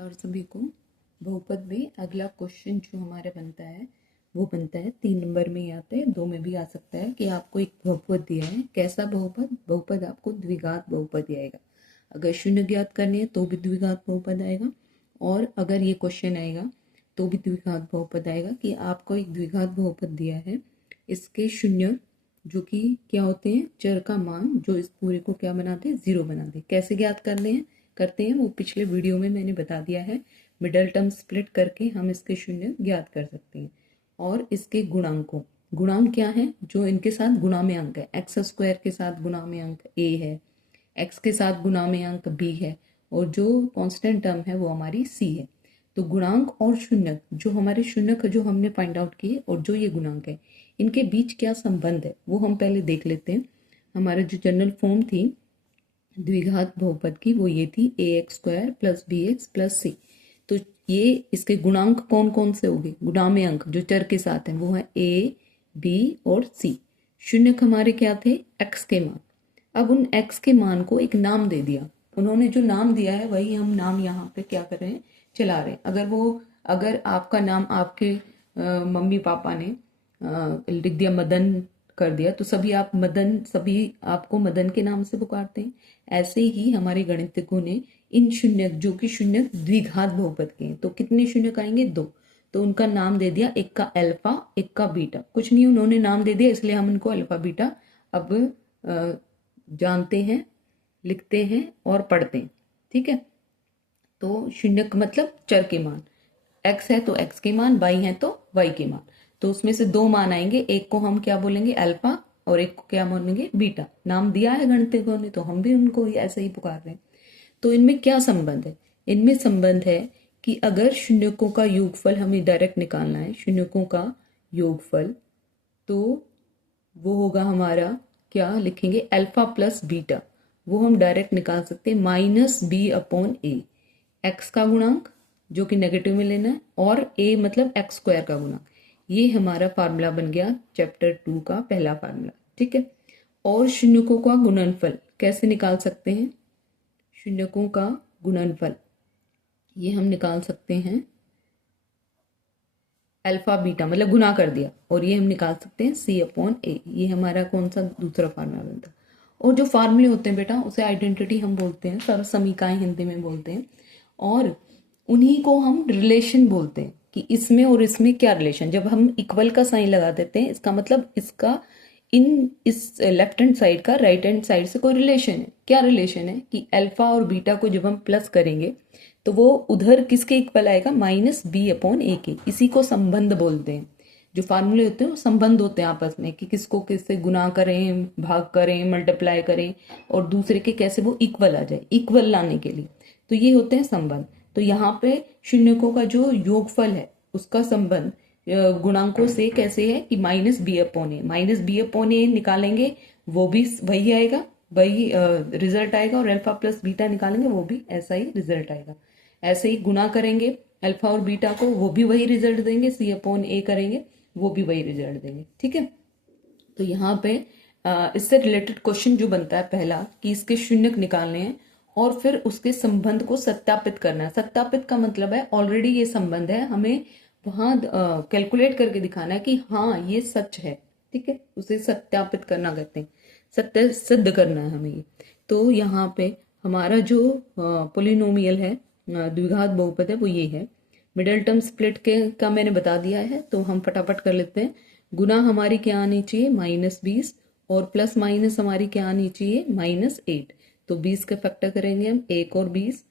नमस्कार सभी को। बहुपद में अगला क्वेश्चन जो हमारा बनता है वो बनता है 3 नंबर में ही आता है, 2 में भी आ सकता है कि आपको एक बहुपद दिया है। कैसा बहुपद? बहुपद आपको द्विघात बहुपद आएगा। अगर शून्य ज्ञात करनी है तो भी द्विघात बहुपद आएगा, और अगर ये क्वेश्चन आएगा तो भी द्विघात बहुपद आएगा कि आपको एक द्विघात बहुपद दिया है, इसके शून्य जो कि क्या होते हैं, चर का मान जो इस पूरे को क्या बनाते हैं, 0 बनाते। कैसे ज्ञात करते हैं वो पिछले वीडियो में मैंने बता दिया है। मिडल टर्म स्प्लिट करके हम इसके शून्य ज्ञात कर सकते हैं। और इसके गुणांकों, गुणांक क्या है, जो इनके साथ गुणा में अंक है। एक्स स्क्वायर के साथ गुणा में अंक ए है, एक्स के साथ गुणा में अंक बी है, और जो कांस्टेंट टर्म है वो हमारी सी है। तो गुणांक और शून्य, जो हमारे शून्य जो हमने फाइंड आउट किए और जो ये गुणांक है, इनके बीच क्या संबंध है वो हम पहले देख लेते हैं। हमारा जो जनरल फॉर्म थी द्विघात बहुपद की वो ये थी, a x square plus b x plus c. तो ये इसके गुणांक कौन कौन से होंगे, गुणा में अंक जो चर के साथ हैं वो है ए बी और सी। शून्य हमारे क्या थे, एक्स के मान। अब उन एक्स के मान को एक नाम दे दिया, उन्होंने जो नाम दिया है वही हम नाम यहाँ पे क्या कर रहे हैं, चला रहे हैं। अगर आपका नाम आपके मम्मी पापा ने लिख दिया, मदन कर दिया, तो सभी आपको मदन के नाम से पुकारते हैं। ऐसे ही हमारे गणितज्ञों ने इन शून्य, जो कि शून्य द्विघात बहुपद के हैं, तो कितने शून्य आएंगे, 2। तो उनका नाम दे दिया, एक का अल्फा एक का बीटा। कुछ नहीं, उन्होंने नाम दे दिया, इसलिए हम इनको अल्फा बीटा अब जानते हैं, लिखते हैं और पढ़ते हैं। ठीक है। तो शून्य का मतलब चर के मान, एक्स है तो एक्स के मान, वाई है तो वाई के मान। तो उसमें से 2 मान आएंगे, एक को हम क्या बोलेंगे, अल्फा, और एक को क्या बोलेंगे, बीटा। नाम दिया है गणितज्ञों ने तो हम भी उनको ऐसे ही पुकार रहे हैं। तो इनमें क्या संबंध है, इनमें संबंध है कि अगर शून्यकों का योगफल हमें डायरेक्ट निकालना है, शून्यकों का योगफल, तो वो होगा हमारा, क्या लिखेंगे, अल्फा प्लस बीटा। वो हम डायरेक्ट निकाल सकते हैं, माइनस बी अपॉन ए। एक्स का गुणांक जो कि नेगेटिव में लेना है, और ए मतलब एक्स स्क्वायर का गुणांक। ये हमारा फार्मूला बन गया चैप्टर 2 का पहला फार्मूला। ठीक है। और शून्यकों का गुणनफल कैसे निकाल सकते हैं, शून्यकों का गुणनफल ये हम निकाल सकते हैं, अल्फा बीटा मतलब गुना कर दिया, और ये हम निकाल सकते हैं सी अपॉन ए। ये हमारा कौन सा दूसरा फार्मूला बनता है। और जो फार्मूले होते हैं बेटा उसे आइडेंटिटी हम बोलते हैं, सर्व समीकरण हिंदी में बोलते हैं, और उन्हीं को हम रिलेशन बोलते हैं कि इसमें और इसमें क्या रिलेशन। जब हम इक्वल का साइन लगा देते हैं, इसका मतलब इसका इस लेफ्ट हैंड साइड का राइट हैंड साइड से कोई रिलेशन है। क्या रिलेशन है कि अल्फा और बीटा को जब हम प्लस करेंगे तो वो उधर किसके इक्वल आएगा, माइनस बी अपॉन ए के। इसी को संबंध बोलते हैं। जो फार्मूले होते हैं वो संबंध होते हैं आपस में, कि किसको किससे गुना करें, भाग करें, मल्टीप्लाई करें, और दूसरे के कैसे वो इक्वल आ जाए, इक्वल लाने के लिए। तो ये होते हैं संबंध। तो यहाँ पे शून्यकों का जो योगफल है उसका संबंध गुणांकों से कैसे है कि माइनस बी अपॉन ए। माइनस बी अपॉन ए निकालेंगे वो भी वही आएगा, वही रिजल्ट आएगा, और अल्फा प्लस बीटा निकालेंगे वो भी ऐसा ही रिजल्ट आएगा। ऐसे ही गुना करेंगे अल्फा और बीटा को, वो भी वही रिजल्ट देंगे। सी अपॉन ए करेंगे वो भी वही रिजल्ट देंगे। ठीक है। तो यहाँ पे इससे रिलेटेड क्वेश्चन जो बनता है पहला, कि इसके शून्यक निकालने हैं और फिर उसके संबंध को सत्यापित करना है। सत्यापित का मतलब है ऑलरेडी ये संबंध है, हमें वहां कैलकुलेट करके दिखाना है कि हाँ ये सच है। ठीक है, उसे सत्यापित करना कहते हैं, सत्य सिद्ध करना है हमें ये। तो यहाँ पे हमारा जो पोलिनोमियल है, द्विघात बहुपद है, वो ये है। मिडिल टर्म स्प्लिट के का मैंने बता दिया है, तो हम फटाफट कर लेते हैं। गुना हमारी क्या आनी चाहिए, -20, और प्लस माइनस हमारी क्या आनी चाहिए, -8। तो 20 के फैक्टर करेंगे हम, 1 और 20,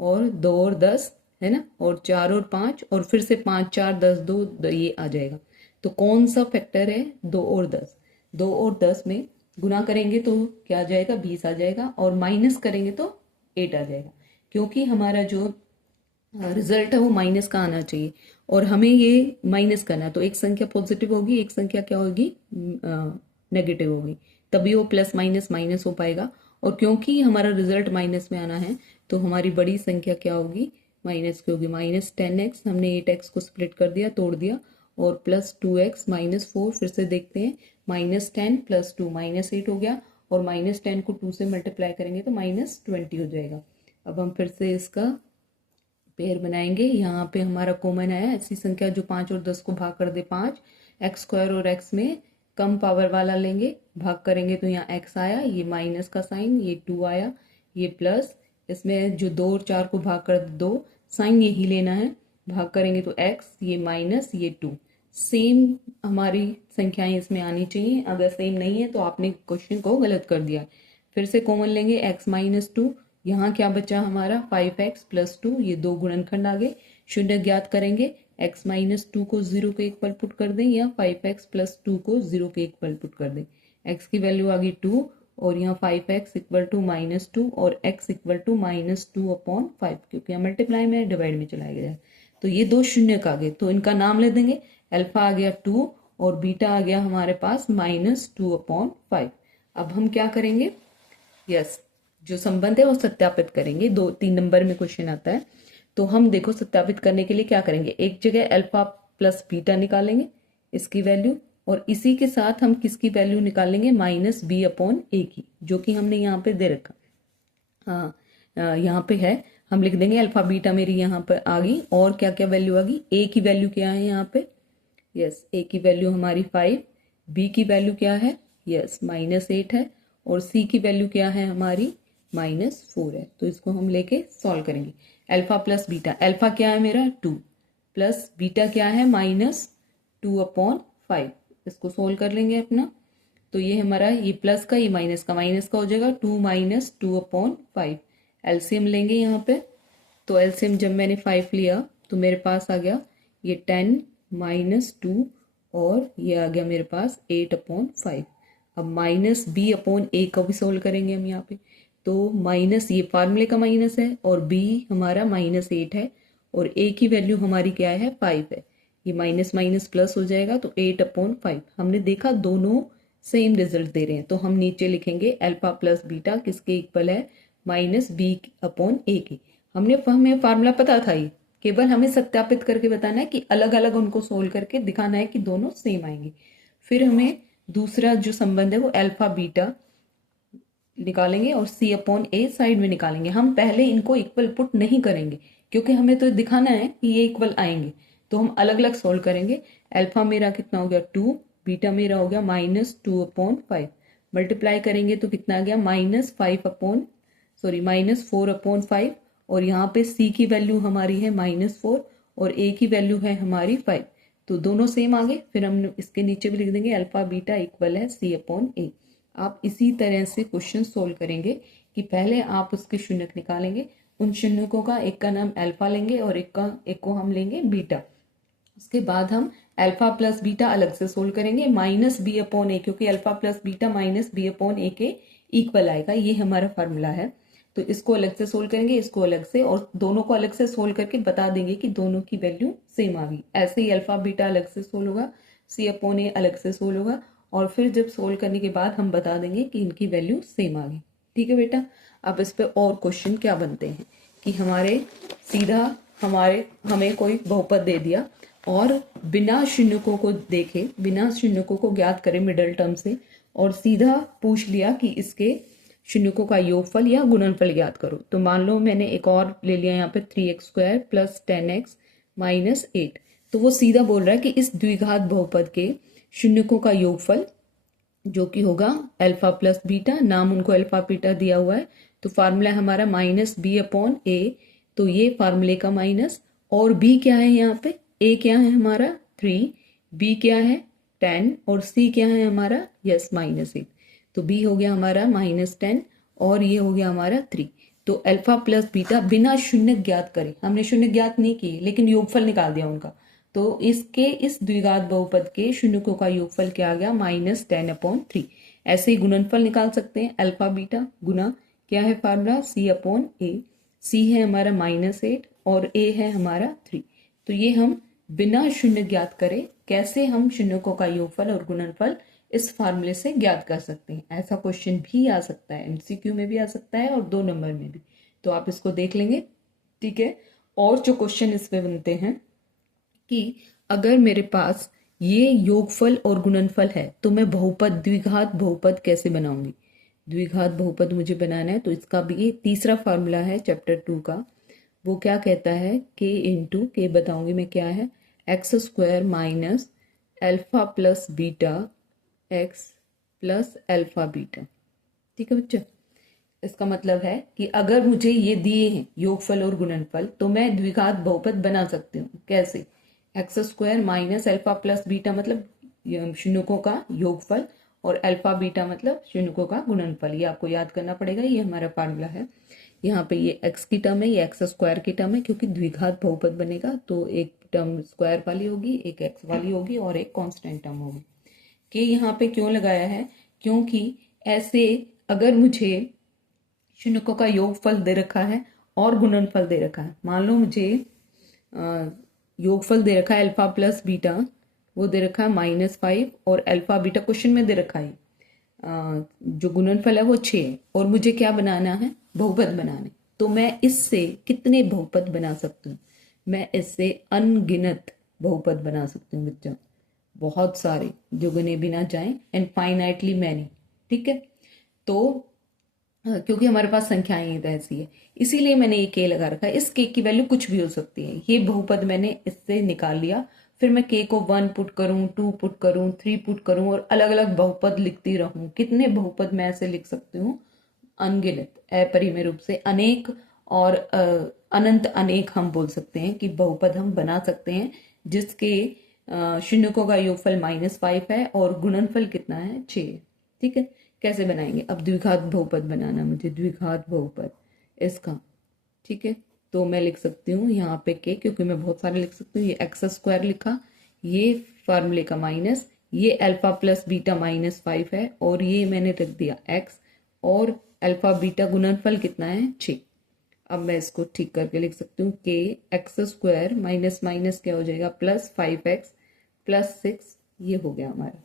और 2 और 10 है ना, और 4 और 5, और फिर से 5 4 10 2 ये आ जाएगा। तो कौन सा फैक्टर है, 2 और 10। 2 और 10 में गुना करेंगे तो क्या आ जाएगा, 20 आ जाएगा, और माइनस करेंगे तो 8 आ जाएगा, क्योंकि हमारा जो रिजल्ट है वो माइनस का आना चाहिए, और हमें ये माइनस करना है। तो एक संख्या पॉजिटिव होगी, एक संख्या क्या होगी, नेगेटिव होगी, तभी वो प्लस माइनस माइनस हो पाएगा। और क्योंकि हमारा रिजल्ट माइनस में आना है तो हमारी बड़ी संख्या क्या होगी, माइनस की होगी। -10x, हमने 8x को स्प्लिट कर दिया, तोड़ दिया, और +2x -4, फिर से देखते हैं, -10 + 2 -8 हो गया, और -10 को 2 से मल्टीप्लाई करेंगे तो -20 हो जाएगा। अब हम फिर से इसका पेयर बनाएंगे। यहाँ पे हमारा कॉमन आया, ऐसी संख्या जो 5 और 10 को भाग कर दे 5। एक्स स्क्वायर और एक्स में कम पावर वाला लेंगे, भाग करेंगे तो यहाँ एक्स आया, ये माइनस का साइन, ये 2 आया, ये प्लस, इसमें जो 2 और 4 को भाग कर 2, साइन यही लेना है, भाग करेंगे तो एक्स, ये माइनस, ये 2। सेम हमारी संख्याएं इसमें आनी चाहिए, अगर सेम नहीं है तो आपने क्वेश्चन को गलत कर दिया। फिर से कॉमन लेंगे, एक्स माइनस 2, यहाँ क्या बचा हमारा 5x प्लस 2, ये दो गुणनखंड आ गए। शून्य ज्ञात करेंगे, x माइनस 2 को 0 के इक्वल पुट कर दें या 5x प्लस 2 को 0 के इक्वल पुट कर दें। x की वैल्यू आ गई 2 और यहाँ 5x इक्वल टू माइनस 2 और x इक्वल टू माइनस 2/5, क्योंकि यहाँ मल्टीप्लाई में डिवाइड में चला गया है तो ये दो शून्य का आ गए, तो इनका नाम ले देंगे। अल्फा आ गया 2 और बीटा आ गया हमारे पास -2/5। अब हम क्या करेंगे, यस जो संबंध है वो सत्यापित करेंगे। 2-3 नंबर में क्वेश्चन आता है, तो हम देखो सत्यापित करने के लिए क्या करेंगे, एक जगह अल्फा प्लस बीटा निकालेंगे इसकी वैल्यू, और इसी के साथ हम किसकी वैल्यू निकालेंगे, -b/a की, जो कि हमने यहाँ पे दे रखा। हाँ यहाँ पे है, हम लिख देंगे अल्फा बीटा मेरी यहाँ पर आ गई, और क्या क्या वैल्यू आ गई, a की वैल्यू क्या है यहाँ पे, यस a की वैल्यू हमारी 5, b की वैल्यू क्या है, यस -8 है, और c की वैल्यू क्या है हमारी -4 है। तो इसको हम लेके सॉल्व करेंगे। अल्फा प्लस बीटा, अल्फा क्या है मेरा 2 प्लस बीटा क्या है -2/5, इसको सोल्व कर लेंगे अपना। तो ये हमारा ये प्लस का, ये माइनस का हो जाएगा 2 - 2/5। एलसीएम लेंगे यहाँ पे, तो एलसीएम जब मैंने 5 लिया तो मेरे पास आ गया ये 10 - 2 और ये आ गया मेरे पास 8/5। अब -b/a का भी सोल्व करेंगे हम यहाँ पे, तो माइनस ये फार्मूले का माइनस है और b हमारा -8 है और a की वैल्यू हमारी क्या है 5 है, ये माइनस माइनस प्लस हो जाएगा तो 8/5। हमने देखा दोनों सेम रिजल्ट दे रहे हैं, तो हम नीचे लिखेंगे अल्फा प्लस बीटा किसके इक्वल है -b/a के। हमें फार्मूला पता था, ये केवल हमें सत्यापित करके बताना है कि अलग अलग उनको सोल्व करके दिखाना है कि दोनों सेम आएंगे। फिर हमें दूसरा जो संबंध है वो अल्फा बीटा निकालेंगे और c/a साइड में निकालेंगे। हम पहले इनको इक्वल पुट नहीं करेंगे क्योंकि हमें तो दिखाना है कि ये इक्वल आएंगे, तो हम अलग अलग सोल्व करेंगे। अल्फा मेरा कितना हो गया 2, बीटा मेरा हो गया -2/5, मल्टीप्लाई करेंगे तो कितना आ गया -4/5, और यहाँ पे c की वैल्यू हमारी है -4 और a की वैल्यू है हमारी 5, तो दोनों सेम आ गए। फिर हम इसके नीचे भी लिख देंगे अल्फा बीटा इक्वल है c/a। आप इसी तरह से क्वेश्चन सोल्व करेंगे कि पहले आप उसके शून्यक निकालेंगे, उन शून्यकों का एक का नाम अल्फा लेंगे और एक को हम लेंगे बीटा। उसके बाद हम अल्फा प्लस बीटा अलग से सोल्व करेंगे -b/a, क्योंकि अल्फा प्लस बीटा -b/a के इक्वल आएगा, ये हमारा फार्मूला है। तो इसको अलग से सोल्व करेंगे, इसको अलग से, और दोनों को अलग से सोल्व करके बता देंगे कि दोनों की वैल्यू सेम आ गई। ऐसे ही अल्फा बीटा अलग से सोल्व होगा, c/a अलग से सोल्व होगा, और फिर जब सोल्व करने के बाद हम बता देंगे कि इनकी वैल्यू सेम आ गई। ठीक है बेटा, अब इस पे और क्वेश्चन क्या बनते हैं कि हमारे सीधा हमें कोई बहुपद दे दिया और बिना शून्यकों को देखे, बिना शून्यकों को ज्ञात करें मिडल टर्म से, और सीधा पूछ लिया कि इसके शून्यकों का योगफल या गुणनफल ज्ञात करो। तो मान लो मैंने एक और ले लिया यहाँ पे 3x² + 10x - 8, तो वो सीधा बोल रहा है कि इस द्विघात बहुपद के शून्यकों का योगफल जो कि होगा अल्फा प्लस बीटा, नाम उनको अल्फा बीटा दिया हुआ है, तो फार्मूला हमारा -b/a, तो ये फार्मूले का माइनस, और b क्या है यहाँ पे, a क्या है हमारा 3, b क्या है 10 और c क्या है हमारा यस -8, तो b हो गया हमारा -10 और ये हो गया हमारा 3। तो अल्फा प्लस बीटा बिना शून्य ज्ञात करे, हमने शून्य ज्ञात नहीं किए लेकिन योगफल निकाल दिया उनका, तो इस द्विघात बहुपद के शून्यकों का योगफल क्या आ गया -10/3। ऐसे ही गुणनफल निकाल सकते हैं, अल्फा बीटा गुना क्या है फार्मूला c/a, c है हमारा -8 और a है हमारा 3। तो ये हम बिना शून्य ज्ञात करे कैसे हम शून्यकों का योगफल और गुणनफल इस फार्मूले से ज्ञात कर सकते हैं। ऐसा क्वेश्चन भी आ सकता है, एमसीक्यू में भी आ सकता है और 2 नंबर में भी, तो आप इसको देख लेंगे। ठीक है, और जो क्वेश्चन इसमें बनते हैं कि अगर मेरे पास ये योगफल और गुणनफल है तो मैं बहुपद, द्विघात बहुपद कैसे बनाऊंगी। द्विघात बहुपद मुझे बनाना है तो इसका भी ये तीसरा फार्मूला है चैप्टर 2 का, वो क्या कहता है, के इंटू के बताऊंगी मैं क्या है, x square minus alpha plus beta x plus alpha beta. ठीक है बच्चा, इसका मतलब है कि अगर मुझे ये दिए हैं योगफल और गुणनफल तो मैं द्विघात बहुपद बना सकती हूँ। कैसे, x square minus alpha plus beta मतलब शून्यकों का योगफल और अल्फा बीटा मतलब शून्यकों का गुणनफल। ये आपको याद करना पड़ेगा, ये हमारा फार्मूला है। यहाँ पे ये एक्स की टर्म है, ये एक्स स्क्वायर की टर्म है, क्योंकि द्विघात बहुपद बनेगा तो एक टर्म स्क्वायर वाली होगी, एक एक्स वाली होगी और एक कांस्टेंट टर्म होगी। कि यहाँ पे क्यों लगाया है, क्योंकि ऐसे अगर मुझे शून्यकों का योगफल दे रखा है और गुणनफल दे रखा है, मान लो मुझे योगफल दे रखा है अल्फा प्लस बीटा, वो दे रखा है -5 और अल्फा बीटा क्वेश्चन में दे रखा है जो गुणनफल है वो 6 है, और मुझे क्या बनाना है, बहुपद बनाने। तो मैं इससे कितने बहुपद बना सकती हूँ, मैं इससे अनगिनत बहुपद बना सकती हूँ बच्चों, बहुत सारे जो गिने भी ना जाएं, इनफाइनाइटली मैनी। ठीक है, तो क्योंकि हमारे पास संख्याएं ऐसी है, इसीलिए मैंने ये के लगा रखा है। इस के की वैल्यू कुछ भी हो सकती है, ये बहुपद मैंने इससे निकाल लिया। फिर मैं के को 1 पुट करूं, 2 पुट करूं, 3 पुट करूं और अलग अलग बहुपद लिखती रहूं। कितने बहुपद मैं ऐसे लिख सकती हूँ, अनगिनत, अपरिमेय रूप से अनेक और अनंत अनेक हम बोल सकते हैं कि बहुपद हम बना सकते हैं जिसके शून्यकों का योगफल -5 है और गुणनफल कितना है, 6। ठीक है, कैसे बनाएंगे, अब द्विघात बहुपद बनाना मुझे, द्विघात बहुपद इसका। ठीक है, तो मैं लिख सकती हूँ यहाँ पे के, क्योंकि मैं बहुत सारे लिख सकती हूँ। ये एक्स स्क्वायर लिखा, ये फार्मूले का माइनस, ये अल्फा प्लस बीटा -5 है और ये मैंने रख दिया एक्स, और अल्फा बीटा गुणनफल कितना है, 6। अब मैं इसको ठीक करके लिख सकती हूँ के एक्स स्क्वायर माइनस माइनस क्या हो जाएगा, +5x + 6, ये हो गया हमारा।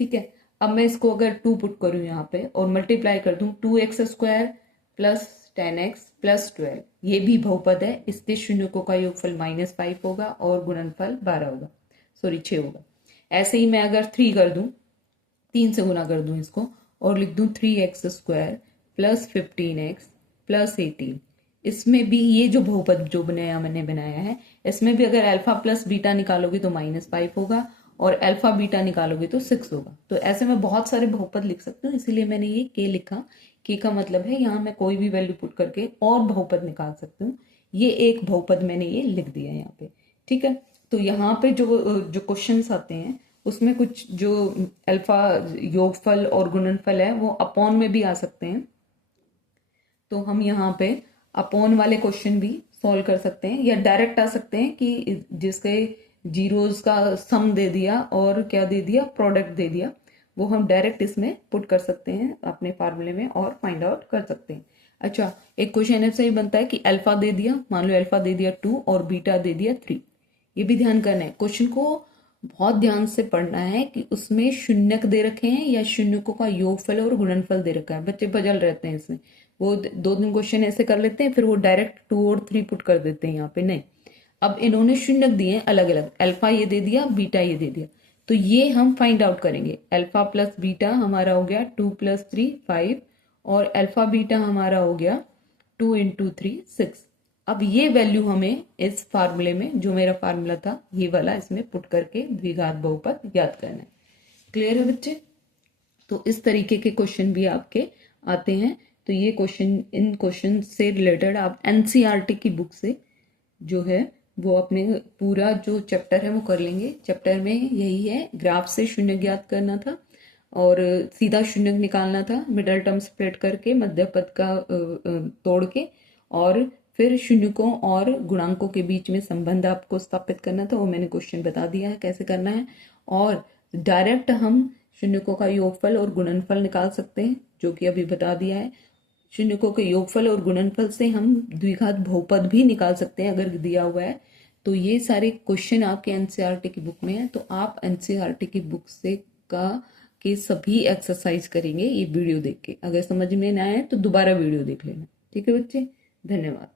ठीक है, अब मैं इसको अगर 2 पुट करूँ यहाँ पे और मल्टीप्लाई कर दूँ, 2x स्क्वायर + 10x + 12, ये भी बहुपद है। इसके शून्यकों का योगफल -5 होगा और गुणनफल 12 होगा, सॉरी 6 होगा। ऐसे ही मैं अगर 3 कर दूँ, 3 से गुना कर दूं इसको और लिख दूं 3x स्क्वायर + 15x + 18। इसमें भी ये जो बहुपद जो मैंने बनाया है, इसमें भी अगर अल्फा प्लस बीटा निकालोगे तो -5 होगा और अल्फा बीटा निकालोगे तो 6 होगा। तो ऐसे में बहुत सारे बहुपद लिख सकते हूँ, इसीलिए मैंने ये के लिखा। के का मतलब है यहाँ मैं कोई भी वैल्यू पुट करके और बहुपद निकाल सकती हूँ। ये एक बहुपद मैंने ये लिख दिया यहाँ पे। ठीक है, तो यहाँ पे जो जो क्वेश्चंस आते हैं उसमें कुछ जो अल्फा योगफल और गुणनफल है वो अपॉन में भी आ सकते हैं, तो हम यहाँ पे अपॉन वाले क्वेश्चन भी सॉल्व कर सकते हैं, या डायरेक्ट आ सकते हैं कि जिसके जीरोस का सम दे दिया और क्या दे दिया, प्रोडक्ट दे दिया, वो हम डायरेक्ट इसमें पुट कर सकते हैं अपने फार्मूले में और फाइंड आउट कर सकते हैं। अच्छा, एक क्वेश्चन ऐसा ही बनता है कि अल्फा दे दिया, मान लो अल्फा दे दिया 2 और बीटा दे दिया 3। ये भी ध्यान करना है, क्वेश्चन को बहुत ध्यान से पढ़ना है कि उसमें शून्यक दे रखे हैं या शून्यकों का योगफल और गुणनफल दे रखा है। बच्चे बजल रहते हैं इसमें, वो 2-3 क्वेश्चन ऐसे कर लेते हैं, फिर वो डायरेक्ट 2 और 3 पुट कर देते हैं यहाँ पे। नहीं, अब इन्होंने शून्यक दिए हैं अलग अलग, अल्फा ये दे दिया, बीटा ये दे दिया, तो ये हम फाइंड आउट करेंगे। अल्फा प्लस बीटा हमारा हो गया 2 + 3 5 और अल्फा बीटा हमारा हो गया 2 × 3 6। अब ये वैल्यू हमें इस फार्मूले में, जो मेरा फार्मूला था ये वाला, इसमें पुट करके द्विघात बहुपद याद करना है। क्लियर है बच्चे? तो इस तरीके के क्वेश्चन भी आपके आते हैं। तो ये क्वेश्चन, इन क्वेश्चन से रिलेटेड आप एनसीईआरटी की बुक से जो है वो अपने पूरा जो चैप्टर है वो कर लेंगे। चैप्टर में यही है, ग्राफ से शून्य ज्ञात करना था और सीधा शून्य निकालना था, मिडल टर्म स्प्लिट करके मध्य पद का तोड़ के, और फिर शून्यकों और गुणांकों के बीच में संबंध आपको स्थापित करना था। वो मैंने क्वेश्चन बता दिया है कैसे करना है। और डायरेक्ट हम शून्यकों का योगफल और गुणनफल निकाल सकते हैं, जो कि अभी बता दिया है। शून्यकों के योगफल और गुणनफल से हम द्विघात बहुपद भी निकाल सकते हैं अगर दिया हुआ है। तो ये सारे क्वेश्चन आपके एनसीईआरटी की बुक में है, तो आप एनसीईआरटी की बुक से के सभी एक्सरसाइज करेंगे ये वीडियो देख के। अगर समझ में ना आए तो दोबारा वीडियो देख लेना। ठीक है बच्चे, धन्यवाद।